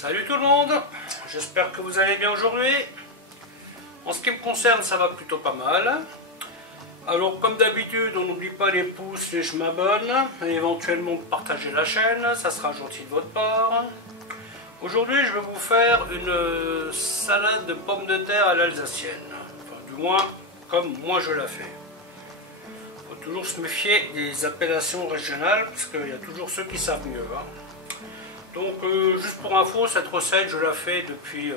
Salut tout le monde, j'espère que vous allez bien aujourd'hui. En ce qui me concerne, ça va plutôt pas mal. Alors comme d'habitude, on n'oublie pas les pouces, les je m'abonne, et éventuellement de partager la chaîne, ça sera gentil de votre part. Aujourd'hui, je vais vous faire une salade de pommes de terre à l'alsacienne. Enfin, du moins, comme moi je la fais. Il faut toujours se méfier des appellations régionales, parce qu'il y a toujours ceux qui savent mieux. Donc, juste pour info, cette recette, je la fais depuis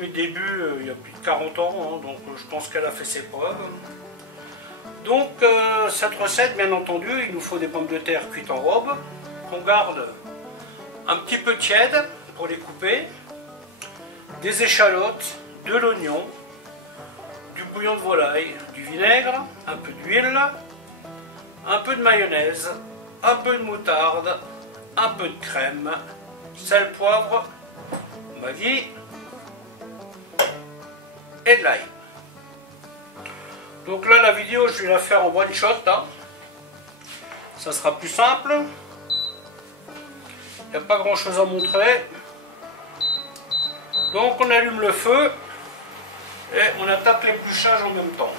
mes débuts, il y a plus de 40 ans, donc je pense qu'elle a fait ses preuves. Donc, cette recette, bien entendu, il nous faut des pommes de terre cuites en robe, qu'on garde un petit peu tièdes pour les couper, des échalotes, de l'oignon, du bouillon de volaille, du vinaigre, un peu d'huile, un peu de mayonnaise, un peu de moutarde, un peu de crème, sel, poivre, Maggi et de l'ail. Donc là, la vidéo, je vais la faire en one shot. Ça sera plus simple. Il n'y a pas grand chose à montrer. Donc on allume le feu et on attaque l'épluchage en même temps.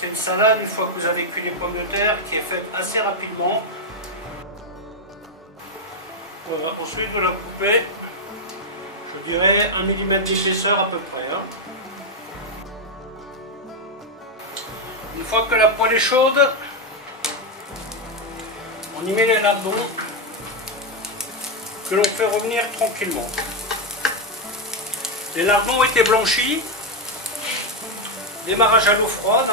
C'est une salade, une fois que vous avez cuit les pommes de terre, qui est faite assez rapidement. Voilà, ensuite vous la coupez, je dirais 1 mm d'épaisseur à peu près. Une fois que la poêle est chaude, on y met les lardons que l'on fait revenir tranquillement. Les lardons ont été blanchis. Démarrage à l'eau froide,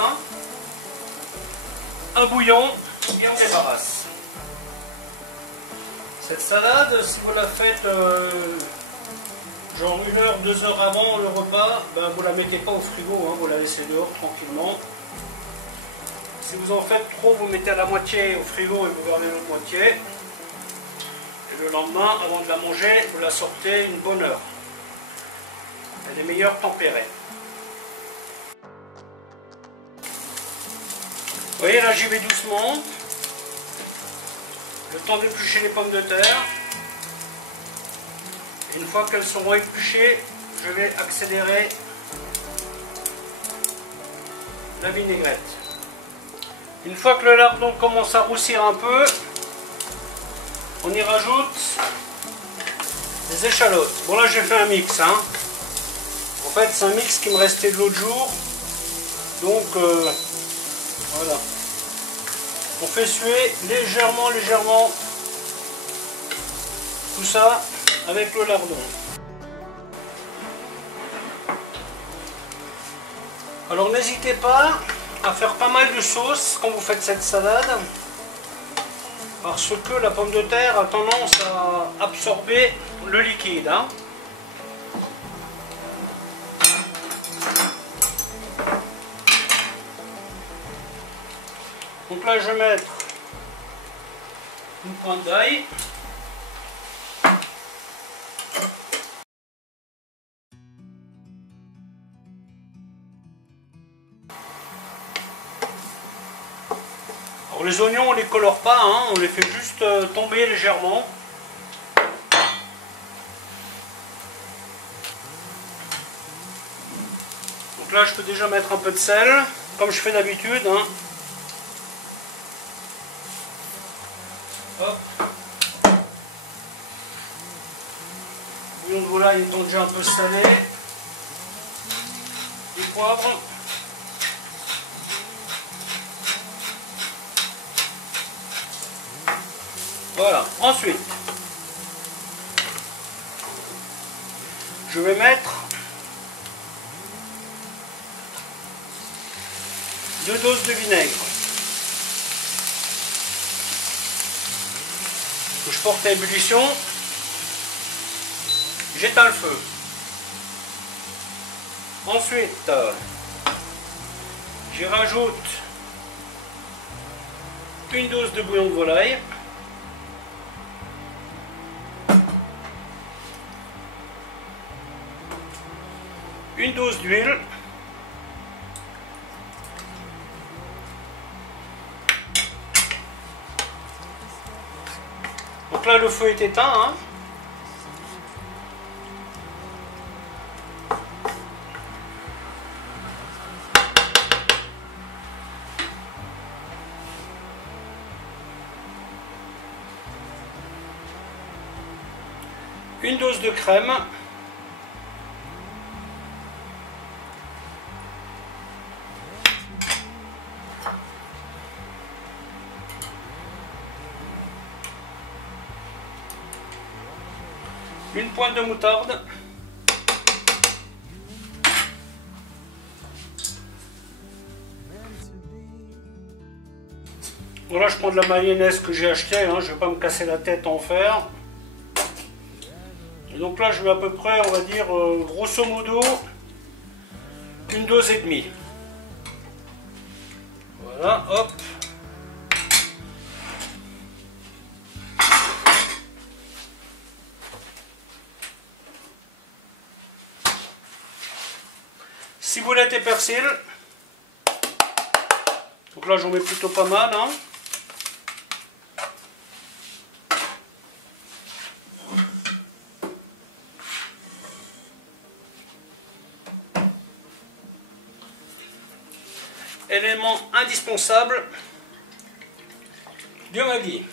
un bouillon et on débarrasse. Cette salade, si vous la faites genre 1 heure, 2 heures avant le repas, ben vous la mettez pas au frigo, vous la laissez dehors tranquillement. Si vous en faites trop, vous mettez à la moitié au frigo et vous gardez l'autre moitié. Et le lendemain, avant de la manger, vous la sortez une bonne heure. Elle est meilleure tempérée. Vous voyez, là j'y vais doucement. Le temps d'éplucher les pommes de terre. Et une fois qu'elles seront épluchées, je vais accélérer la vinaigrette. Une fois que le lardon commence à roussir un peu, on y rajoute des échalotes. Bon, là j'ai fait un mix. En fait, c'est un mix qui me restait de l'autre jour. Donc, voilà. On fait suer légèrement tout ça avec le lardon. Alors n'hésitez pas à faire pas mal de sauce quand vous faites cette salade, parce que la pomme de terre a tendance à absorber le liquide. Donc là, je vais mettre une pointe d'ail. Alors les oignons, on ne les colore pas, on les fait juste tomber légèrement. Donc là, je peux déjà mettre un peu de sel, comme je fais d'habitude. Hop. Le bouillon de volaille étant déjà un peu salé. Du poivre. Voilà. Ensuite, je vais mettre 2 doses de vinaigre. Je porte à ébullition, j'éteins le feu. Ensuite, j'y rajoute une dose de bouillon de volaille, une dose d'huile, là le feu est éteint. Hein. Une dose de crème. Une pointe de moutarde. Voilà, je prends de la mayonnaise que j'ai achetée, hein, je ne vais pas me casser la tête à en faire. Et donc là, je vais à peu près, on va dire, grosso modo, une dose et demie. Voilà, hop. Ciboulette et persil. Donc là, j'en mets plutôt pas mal. Hein. Élément indispensable du Maggi.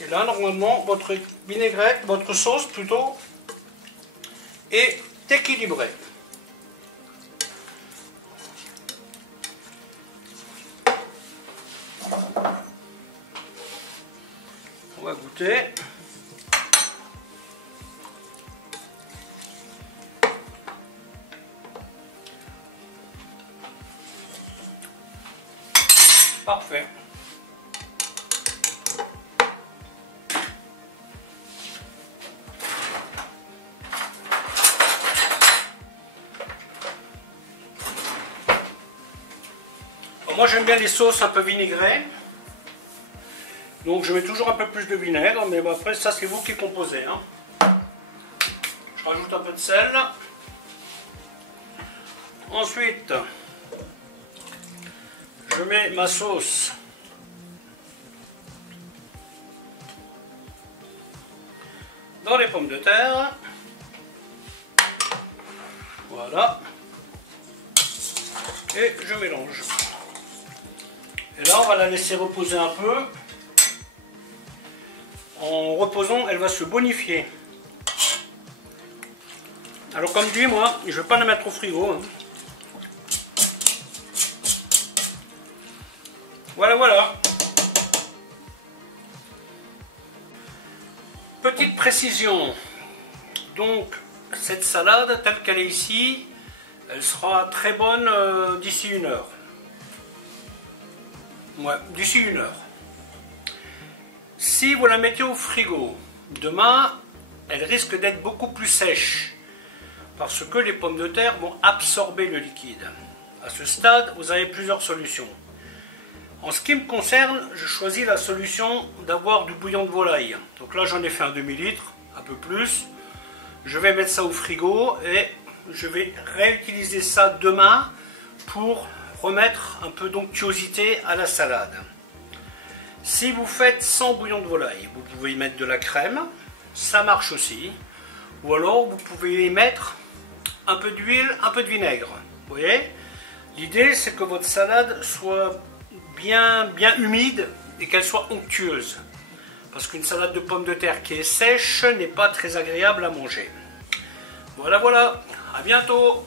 Et là, normalement, votre vinaigrette, votre sauce plutôt, est équilibrée. On va goûter. Parfait. Moi j'aime bien les sauces un peu vinaigrées. Donc je mets toujours un peu plus de vinaigre, mais bon, après ça c'est vous qui composez. Hein. Je rajoute un peu de sel. Ensuite, je mets ma sauce dans les pommes de terre. Voilà. Et je mélange. Et là, on va la laisser reposer un peu. En reposant, elle va se bonifier. Alors comme dit, moi, je ne vais pas la mettre au frigo. Hein. Voilà, voilà. Petite précision. Donc, cette salade, telle qu'elle est ici, elle sera très bonne d'ici 1 heure. Ouais, d'ici 1 heure. Si vous la mettez au frigo, demain, elle risque d'être beaucoup plus sèche. Parce que les pommes de terre vont absorber le liquide. À ce stade, vous avez plusieurs solutions. En ce qui me concerne, je choisis la solution d'avoir du bouillon de volaille. Donc là, j'en ai fait un demi-litre, un peu plus. Je vais mettre ça au frigo et je vais réutiliser ça demain pour remettre un peu d'onctuosité à la salade. Si vous faites sans bouillon de volaille, vous pouvez y mettre de la crème, ça marche aussi. Ou alors vous pouvez y mettre un peu d'huile, un peu de vinaigre. Vous voyez? L'idée c'est que votre salade soit bien humide et qu'elle soit onctueuse. Parce qu'une salade de pommes de terre qui est sèche n'est pas très agréable à manger. Voilà, voilà, à bientôt!